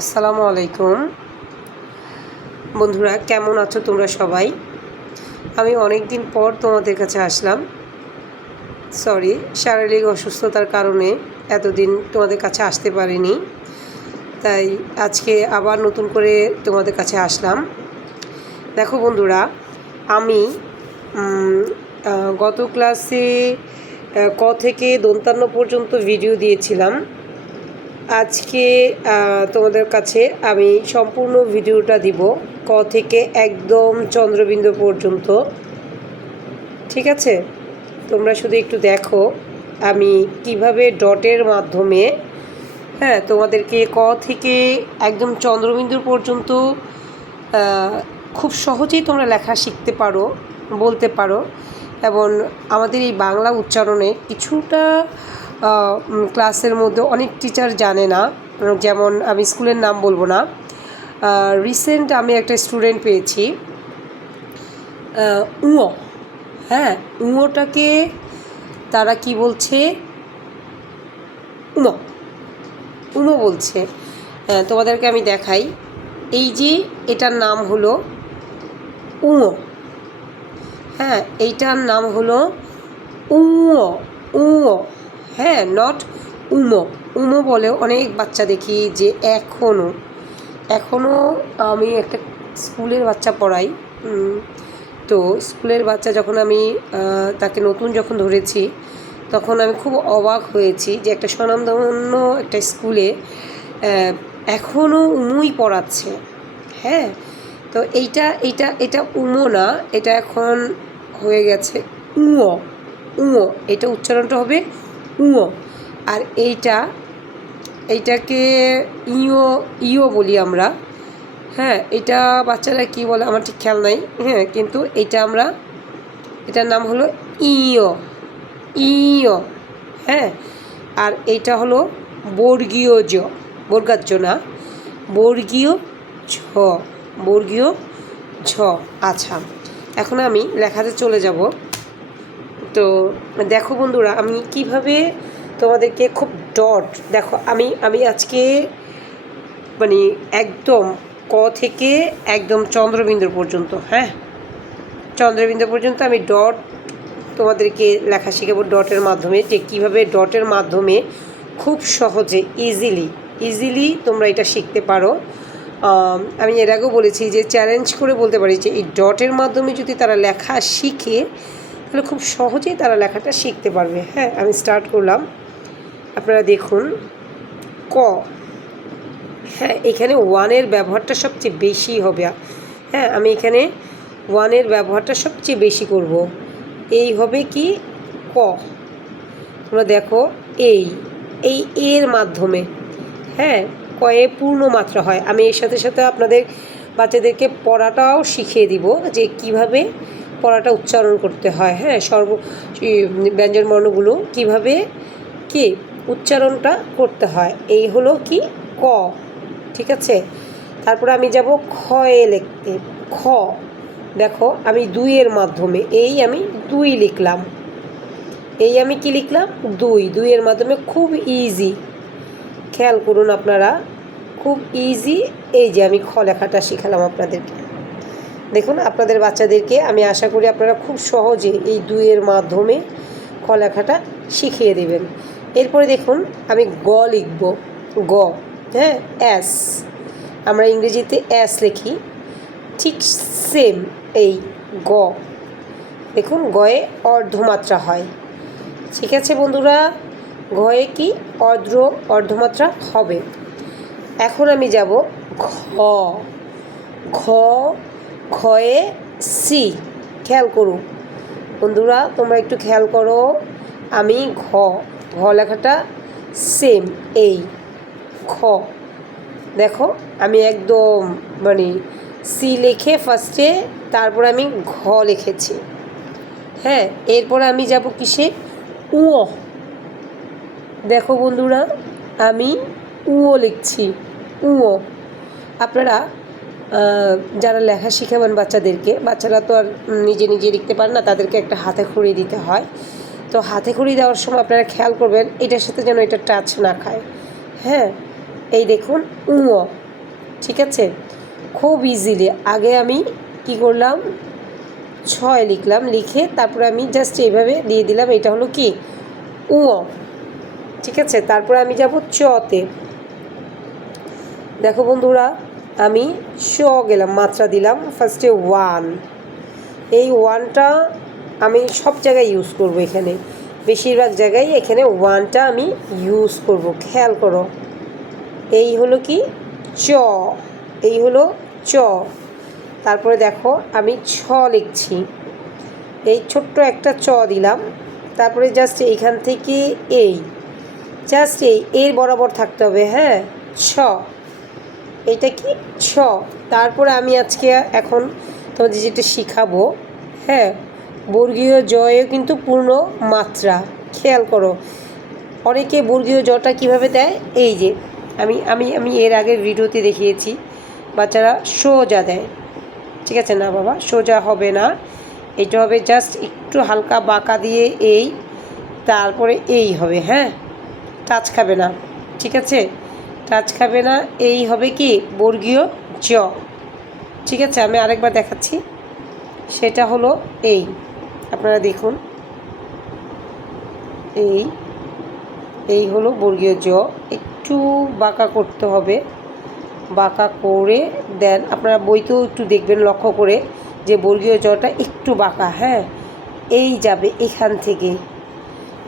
আসসালামু আলাইকুম বন্ধুরা, কেমন আছো তোমরা সবাই? আমি অনেক দিন পর তোমাদের কাছে আসলাম। সরি, শারীরিক অসুস্থতার কারণে এতদিন তোমাদের কাছে আসতে পারিনি, তাই আজকে আবার নতুন করে তোমাদের কাছে আসলাম। দেখো বন্ধুরা, আমি গত ক্লাসে ক থেকে দন্তান্ন পর্যন্ত ভিডিও দিয়েছিলাম। আজকে তোমাদের কাছে আমি সম্পূর্ণ ভিডিওটা দিব ক থেকে একদম চন্দ্রবিন্দু পর্যন্ত। ঠিক আছে, তোমরা শুধু একটু দেখো আমি কিভাবে ডটের মাধ্যমে তোমাদেরকে ক থেকে একদম চন্দ্রবিন্দু পর্যন্ত খুব সহজেই তোমরা লেখা শিখতে পারো, বলতে পারো। এবং আমাদের এই বাংলা উচ্চারণে কিছুটা ক্লাসের মধ্যে অনেক টিচার জানে না, যেমন আমি স্কুলের নাম বলবো না। রিসেন্ট আমি একটা স্টুডেন্ট পেয়েছি, উঁয়ো, উঁয়োটাকে তারা কি বলছে? উঁয়ো, উঁয়ো বলছে। তোমাদেরকে আমি দেখাই। এই যে এটার নাম হলো উঁয়ো, এইটার নাম হলো উঁয়ো, উঁয়ো, নট উমো। উমো বলেও অনেক বাচ্চা দেখি যে এখনও আমি একটা স্কুলের বাচ্চা পড়াই। তো স্কুলের বাচ্চা যখন আমি তাকে নতুন যখন ধরেছি, তখন আমি খুব অবাক হয়েছি যে একটা স্বনামধন্য একটা স্কুলে এখনও উমোই পড়াচ্ছে। তো এটা উমো না, এটা এখন হয়ে গেছে উঁয়ো, উঁয়ো। এটা উচ্চারণটা হবে উঁয়ো। আর এইটাকে ইও ইও বলি আমরা। এটা বাচ্চারা কি বলে আমার ঠিক খেয়াল নাই, কিন্তু এটার নাম হলো ইও, ইও। আর এইটা হলো বর্গীয় জ, বর্গাজ্য না, বর্গীয় ঝ, বর্গীয় ঝ। আচ্ছা, এখন আমি লেখাতে চলে যাব। তো দেখো বন্ধুরা, আমি কিভাবে তোমাদেরকে খুব ডট, দেখো আমি আজকে মানে একদম ক থেকে একদম চন্দ্রবিন্দু পর্যন্ত, চন্দ্রবিন্দু পর্যন্ত আমি ডট তোমাদেরকে লেখা শেখাবো ডটের মাধ্যমে, যে কীভাবে ডটের মাধ্যমে খুব সহজে ইজিলি তোমরা এটা শিখতে পারো। আমি এর আগেও বলেছি যে চ্যালেঞ্জ করে বলতে পারি যে এই ডটের মাধ্যমে যদি তারা লেখা শিখে, তাহলে খুব সহজেই তারা লেখাটা শিখতে পারবে। আমি স্টার্ট করলাম, আপনারা দেখুন। ক, এখানে ওয়ানের ব্যবহারটা সবচেয়ে বেশি হবে। আমি এখানে ওয়ানের ব্যবহারটা সবচেয়ে বেশি করব। এই হবে কি ক। তোমরা দেখো এই এর মাধ্যমে কয়ে পূর্ণ মাত্রা হয়। আমি এর সাথে সাথে আপনাদের বাচ্চাদেরকে পড়াটাও শিখিয়ে দিব যে কিভাবে পড়াটা উচ্চারণ করতে হয়। ব্যঞ্জনবর্ণগুলো কীভাবে কি উচ্চারণটা করতে হয়। এই হলো কি ক, ঠিক আছে। তারপরে আমি যাব খয়ে লিখতে। খ, দেখো আমি দুইয়ের মাধ্যমে আমি দুই লিখলাম। আমি কি লিখলাম? দুইয়ের মাধ্যমে খুব ইজি, খেয়াল করুন আপনারা, খুব ইজি। এই যে আমি খ লেখাটা শিখালাম আপনাদেরকে। দেখুন আপনাদের বাচ্চাদেরকে আমি আশা করি আপনারা খুব সহজে এই দুইয়ের মাধ্যমে খ লেখাটা শিখিয়ে দেবেন। এরপরে দেখুন আমি গ লিখব। গ, অ্যাস, আমরা ইংরেজিতে অ্যাস লিখি, ঠিক সেম এই গ। দেখুন গয়ে অর্ধমাত্রা হয়। ঠিক আছে বন্ধুরা, ঘয়ে কি অর্ধমাত্রা হবে। এখন আমি যাব ঘ। ঘয়ে সি, খেয়াল করুন বন্ধুরা, তোমরা একটু খেয়াল করো। আমি ঘ লেখাটা সেম এই খ। দেখো আমি একদম সি লিখে ফার্স্টে, তারপর আমি ঘ লিখেছি। এরপরে আমি যাব কিসে? উঁ। দেখো বন্ধুরা, আমি উঁ লিখছি, উঁ। আপনারা যারা লেখা শিখাবেন বাচ্চাদেরকে, বাচ্চারা তো আর নিজে লিখতে পারে না, তাদেরকে একটা হাতে খড়ি দিতে হয়। তো হাতে খড়ি দেওয়ার সময় আপনারা খেয়াল করবেন এটার সাথে যেন এটা টাচ না খায়। এই দেখুন উঁ, ঠিক আছে, খুব ইজিলি। আগে আমি কি করলাম, 6 লিখলাম, লিখে তারপরে আমি জাস্ট এইভাবে দিয়ে দিলাম, এটা হলো কি উ। ঠিক আছে, তারপরে আমি যাব চতে। দেখো বন্ধুরা, আমি শ গেলাম, মাত্রা দিলাম ফার্স্টে 1। এই 1টা আমি সব জায়গায় ইউজ করব, এখানে বেশিরভাগ জায়গায় এখানে 1টা আমি ইউজ করব, খেয়াল করো। এই হলো কি চ, এই হলো চ। তারপরে দেখো আমি ছ লিখছি, এই ছোট্ট একটা চ দিলাম, তারপরে জাস্ট এইখান থেকে এই জাস্ট এর বরাবর থাকতে হবে, হ্যাঁ ছ, এইটা কি ছ। তারপরে আমি আজকে এখন তোমাদের যেটা শিখাবো, হ্যাঁ বর্গীয় জয়ও কিন্তু পূর্ণ মাত্রা, খেয়াল করো। অনেকে বর্গীয় জটা কিভাবে দেয়, এই যে আমি আমি আমি এর আগের ভিডিওতে দেখিয়েছি, বাচ্চারা সোজা দেয়। ঠিক আছে, না বাবা সোজা হবে না, এটা হবে জাস্ট একটু হালকা বাঁকা দিয়ে এই, তারপরে এই হবে, হ্যাঁ টাচ খাবে না। ঠিক আছে, টাচ খাবে না, এই হবে কি বর্গীয় জ। ঠিক আছে, আমি আরেকবার দেখাচ্ছি, সেটা হলো এই, আপনারা দেখুন, এই এই হলো বর্গীয় জ। একটু বাঁকা করতে হবে, বাঁকা করে দেন, আপনারা বইতেও একটু দেখবেন লক্ষ্য করে যে বর্গীয় জটা একটু বাঁকা, হ্যাঁ এই যাবে এখান থেকে।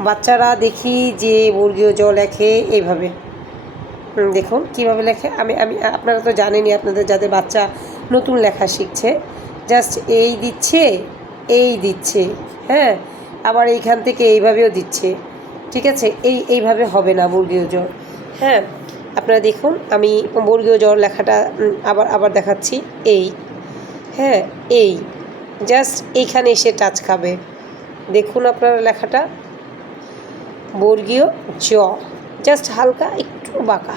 বাচ্চারা দেখি যে বর্গীয় জ লেখে এইভাবে, দেখুন কিভাবে লেখে। আমি আমি আপনারা তো জানেনই, আপনাদের যাদের বাচ্চা নতুন লেখা শিখছে, জাস্ট এই দিচ্ছে, এই দিচ্ছে, হ্যাঁ আবার এইখান থেকে এইভাবেও দিচ্ছে। ঠিক আছে, এইভাবে হবে না বর্গীয় জ। হ্যাঁ আপনারা দেখুন, আমি বর্গীয় জ লেখাটা আবার দেখাচ্ছি, এই, হ্যাঁ এই জাস্ট এইখানে এসে টাচ খাবে, দেখুন আপনারা লেখাটা বর্গীয় জ, জাস্ট হালকা একটু বাঁকা,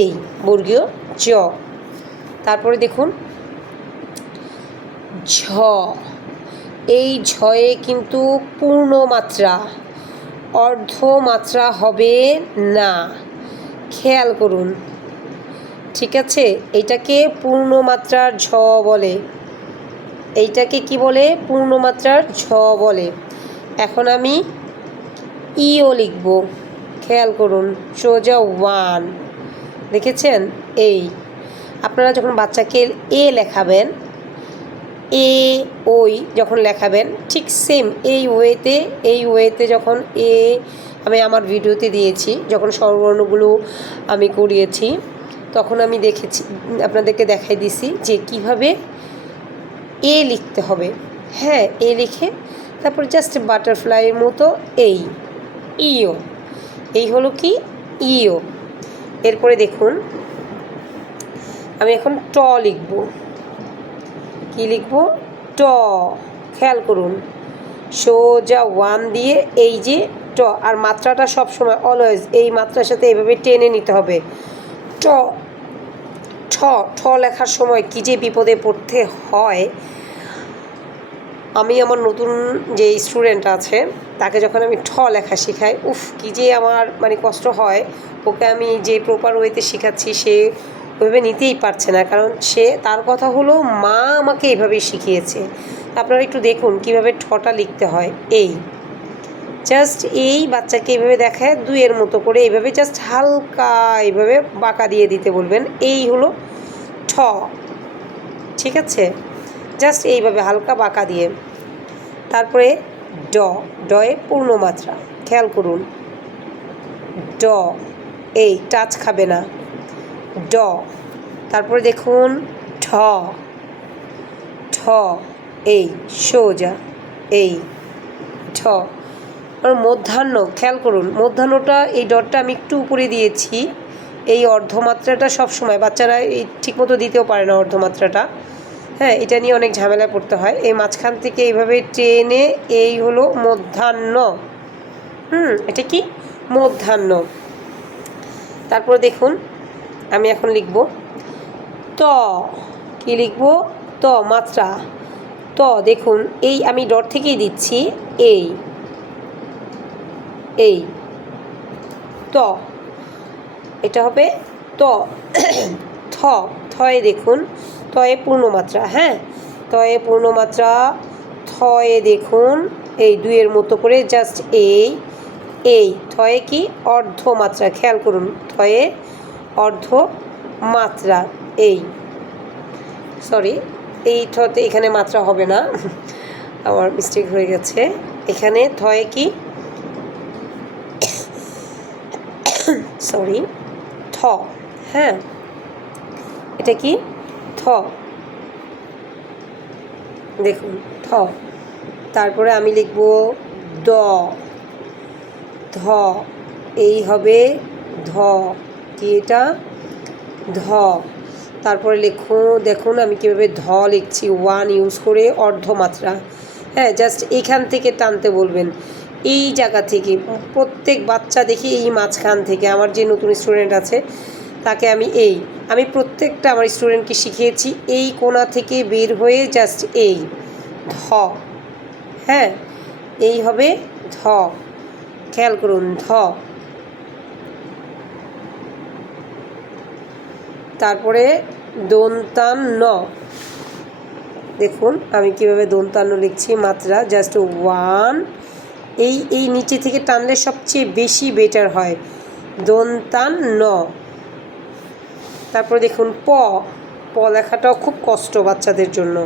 এই বর্গীয় জ। তারপরে দেখুন ঝ, এই ঝয়ে কিন্তু পূর্ণ মাত্রা, অর্ধ মাত্রা হবে না, খেয়াল করুন। ঠিক আছে, এটাকে পূর্ণমাত্রার ঝ বলে, এইটাকে কি বলে পূর্ণমাত্রার ঝ বলে। এখন আমি ইও লিখব, খেয়াল করুন, সোজা 1, দেখেছেন। এই আপনারা যখন বাচ্চাকে এ লেখাবেন, এ ওই যখন লেখাবেন, ঠিক সেম এই ওয়েতে যখন এ, আমি আমার ভিডিওতে দিয়েছি যখন স্বরবর্ণগুলো আমি করিয়েছি, তখন আমি দেখেছি, আপনাদেরকে দেখাই দিছি যে কিভাবে এ লিখতে হবে। হ্যাঁ এ লিখে তারপর জাস্ট বাটারফ্লাইয়ের মতো এই ইও, এই হলো কি ইও। এরপরে দেখুন আমি এখন ট লিখব, কি লিখব ট, খেয়াল করুন, সোজা 1 দিয়ে এই যে ট, আর মাত্রাটা সব সময় অলওয়েজ এই মাত্রার সাথে এইভাবে টেনে নিতে হবে। ট ঠ, ঠ লেখার সময় কী যে বিপদে পড়তে হয়, আমি আমার নতুন যে স্টুডেন্ট আছে তাকে যখন আমি ঠ লেখা শেখাই, উফ কী যে আমার মানে কষ্ট হয়। ওকে আমি যে প্রপার ওয়েতে শেখাচ্ছি সে ওইভাবে নিতেই পারছে না, কারণ সে, তার কথা হলো মা আমাকে এইভাবেই শিখিয়েছে। আপনারা একটু দেখুন কিভাবে ঠটা লিখতে হয়, এই জাস্ট এই বাচ্চাকে এইভাবে দেখায় 2-এর মতো করে এইভাবে জাস্ট হালকা এইভাবে বাঁকা দিয়ে দিতে বলবেন, এই হলো ঠ। ঠিক আছে, জাস্ট এইভাবে হালকা বাঁকা দিয়ে, তারপরে ড, ডয়ে পূর্ণমাত্রা, খেয়াল করুন ড, এই টাচ খাবে না ড। তারপরে দেখুন ঠ, ঠ এই সোজা এই ঠ। আর মধ্যাহ্ন, খেয়াল করুন মধ্যাহ্নটা, এই ডটটা আমি একটু উপরে দিয়েছি, এই অর্ধমাত্রাটা সবসময় বাচ্চারা এই ঠিকমতো দিতেও পারে না অর্ধমাত্রাটা, হ্যাঁ এটা নিয়ে অনেক ঝামেলায় পড়তে হয়। এই মাঝখান থেকে এইভাবে টেনে, এই হলো মধ্যাহ্ন, এটা কি মধ্যাহ্ন। তারপর দেখুন আমি এখন লিখব ত, কি লিখব ত, মাত্রা ত, দেখুন এই আমি ডট থেকেই দিচ্ছি, এই এই ত, এটা হবে ত থ থয়ে দেখুন, তয়ে পূর্ণমাত্রা, হ্যাঁ, তয়ে পূর্ণমাত্রা, থয়ে দেখুন এই দুইয়ের মতো করে জাস্ট এই থয়ে কি অর্ধমাত্রা, খেয়াল করুন থয়ে অর্ধমাত্রা, এই সরি এই থতে এখানে মাত্রা হবে না, আমার মিস্টেক হয়ে গেছে, এখানে থয়ে কি সরি থ, হ্যাঁ এটা কি থ, দেখুন থ। তারপরে আমি লিখব দ, ধ, এই হবে ধ, কি এটা ধ। তারপরে দেখুন আমি কীভাবে ধ লিখছি, ওয়ান ইউজ করে অর্ধমাত্রা, হ্যাঁ জাস্ট এখান থেকে টানতে বলবেন, এই জায়গা থেকে প্রত্যেক বাচ্চা দেখি এই মাঝখান থেকে, আমার যে নতুন স্টুডেন্ট আছে তাকে আমি প্রত্যেকটা আমার স্টুডেন্টকে শিখিয়েছি এই কোণা থেকে বের হয়ে জাস্ট এই ধ, হ্যাঁ এই হবে ধ, খেয়াল করুন ধ। তারপরে দন্তান ন, দেখুন আমি কীভাবে দন্তান্ন লিখছি, মাত্রা জাস্ট ওয়ান, এই নিচে থেকে টানলে সবচেয়ে বেশি বেটার হয়, দন্তান ন। তারপরে দেখুন প, প লেখাটাও খুব কষ্ট বাচ্চাদের জন্য,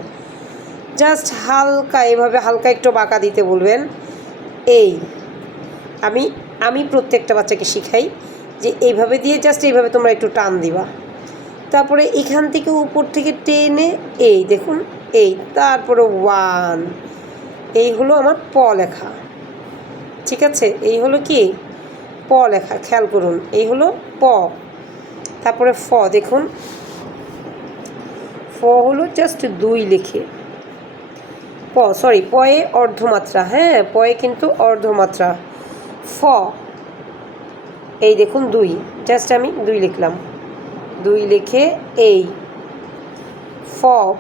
জাস্ট হালকা এভাবে হালকা একটু বাঁকা দিতে বলবেন, এই আমি প্রত্যেকটা বাচ্চাকে শিখাই যে এইভাবে দিয়ে জাস্ট এইভাবে তোমরা একটু টান দিবা, তারপরে এখান থেকে উপর থেকে টেনে এই দেখুন এই, তারপরে ওয়ান, এই হলো আমার প লেখা, ঠিক আছে, এই হলো কি প লেখা, খেয়াল করুন এই হলো প। তারপরে ফ, দেখুন ফ হলো জাস্ট দুই লিখে, পয়ে অর্ধমাত্রা, হ্যাঁ পয়ে কিন্তু অর্ধমাত্রা, ফ, এই দেখুন দুই, জাস্ট আমি দুই লিখলাম, দুই লিখে এই ফ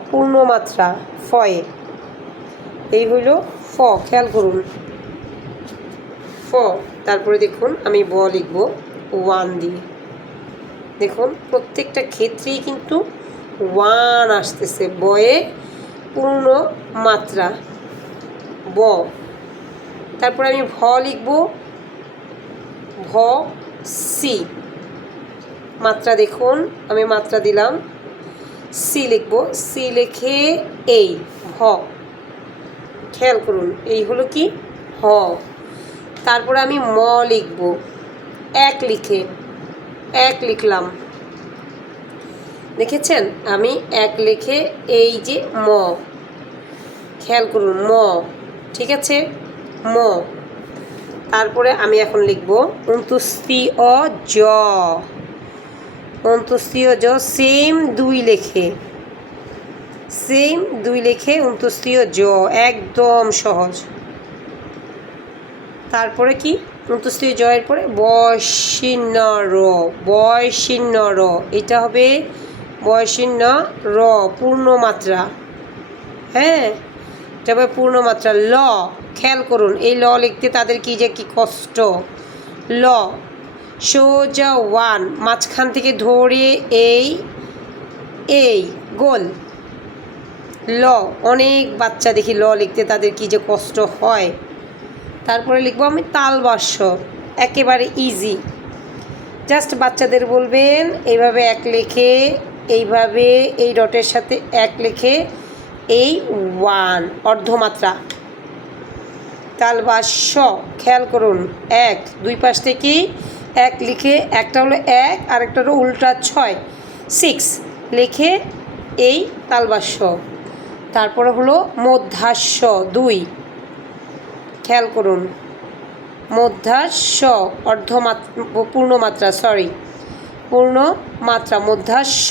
পূর্ণমাত্রা, ফয়ে, এই হইল ফ, খেয়াল করুন ফ। তারপরে দেখুন আমি ব লিখব ওয়ান দিয়ে, দেখুন প্রত্যেকটা ক্ষেত্রেই কিন্তু ওয়ান আসতেছে, বয়ে পূর্ণ মাত্রা ব। তারপরে আমি ভ লিখব ভ সি, মাত্রা দেখুন আমি মাত্রা দিলাম, সি লিখব, সি লিখে এই ভ, খেয়াল করুন এই হলো কি হ। তারপরে আমি ম লিখব, এক লিখে এক লিখলাম, দেখেছেন আমি এক লিখে এই যে ম, খেয়াল করুন ম, ঠিক আছে ম। তারপরে আমি এখন লিখব অন্তুস্তি অ জ, অন্তুস্তি অ জ, সেম দুই লেখে অন্তুস্তি অ জ, একদম সহজ। তারপরে কি অন্তুস্তি জ এর পরে বয়সিন্ন র, এটা হবে বয়সিন্ন র পূর্ণমাত্রা, হ্যাঁ এটা হবে পূর্ণমাত্রা। ল, খেয়াল করুন এই ল লিখতে তাদের কি যে কি কষ্ট, ল সোজা ওয়ান, মাঝখান থেকে ধরে এই গোল, ল, অনেক বাচ্চা দেখি ল লিখতে তাদের কি যে কষ্ট হয়। তারপরে লিখবো আমি তালবাস্য, একেবারে ইজি, জাস্ট বাচ্চাদের বলবেন এইভাবে এক লিখে, এইভাবে এই ডটের সাথে এক লিখে এই ওয়ান অর্ধমাত্রা, তালবাস্য, খেয়াল করুন এক, দুই পাশ থেকেই এক লিখে, একটা হলো এক আরেকটা হলো উল্টা 6 6 লিখে এই তালবাস্য। তারপরে হলো মধ্যাস্য 2, খেয়াল করুন মধ্যাস্য পূর্ণমাত্রা মধ্যাস্য।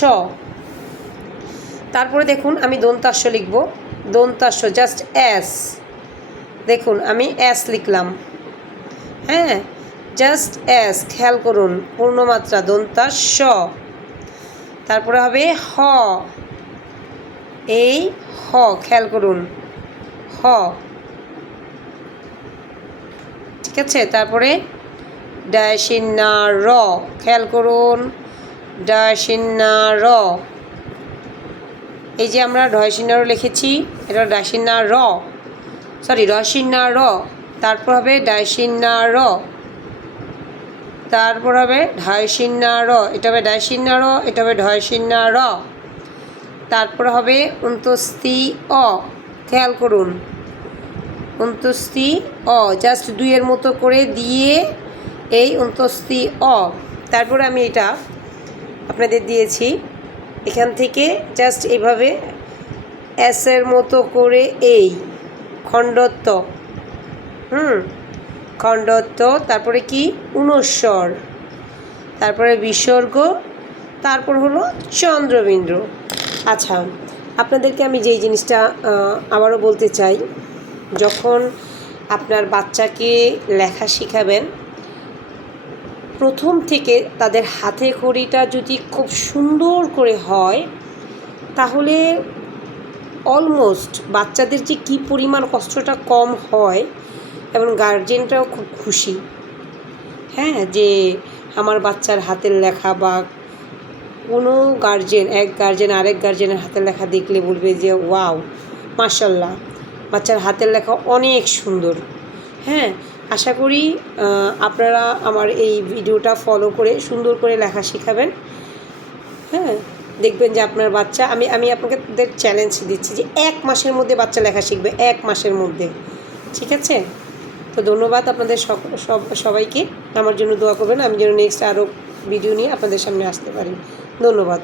তারপরে দেখুন আমি দন্তাস্য লিখব, দন্তাস্য জাস্ট এস, দেখুন আমি এস লিখলাম, হ্যাঁ জাস্ট এস, খেয়াল করুন পূর্ণমাত্রা দন্তাস্য। তারপরে হবে হ, এই হ, খেয়াল করুন হ, ঠিক আছে। তারপরে ড্যাশিন্না র, খেয়াল করুন ডাশিন্না র। এই যে আমরা ঢয়সিন্না র লিখেছি, এটা ডাশিন্না র, সরি রসিন্না র, তারপর হবে ডাশিন্না র, তারপর হবে ঢয়সিন্না র, এটা হবে ডাশিন্না র, এটা হবে ঢয়সিন্না র, তারপর হবে অন্তস্তি অ। খেয়াল করুন, অন্তস্তি অ, জাস্ট দুইয়ের মতো করে দিয়ে এই অন্তস্তি অ। তারপর আমি এটা আপনাদের দিয়েছি, এখান থেকে জাস্ট এইভাবে এসের মতো করে এই খণ্ডত্ব, খণ্ডত্ব, তারপরে কি উনস্বর, তারপরে বিসর্গ, তারপর হলো চন্দ্রবিন্দু। আচ্ছা, আপনাদেরকে আমি যেই জিনিসটা আবারও বলতে চাই, যখন আপনার বাচ্চাকে লেখা শেখাবেন, প্রথম থেকে তাদের হাতে খড়িটা যদি খুব সুন্দর করে হয়, তাহলে অলমোস্ট বাচ্চাদের যে কী পরিমাণ কষ্টটা কম হয় এবং গার্জেনটাও খুব খুশি, হ্যাঁ, যে আমার বাচ্চার হাতের লেখা, বা কোনো গার্জেন এক গার্জেন আরেক গার্জেনের হাতের লেখা দেখলে বলবে যে ওয়াও, মাশাল্লাহ, বাচ্চার হাতের লেখা অনেক সুন্দর। হ্যাঁ, আশা করি আপনারা আমার এই ভিডিওটা ফলো করে সুন্দর করে লেখা শেখাবেন। হ্যাঁ, দেখবেন যে আপনার বাচ্চা, আমি আপনাদের চ্যালেঞ্জ দিচ্ছি যে 1 মাসের মধ্যে বাচ্চা লেখা শিখবে, 1 মাসের মধ্যে। ঠিক আছে? তো ধন্যবাদ আপনাদের সবাইকে। আমার জন্য দোয়া করবেন, আমি যেন নেক্সট আরও ভিডিও নিয়ে আপনাদের সামনে আসতে পারি। ধন্যবাদ।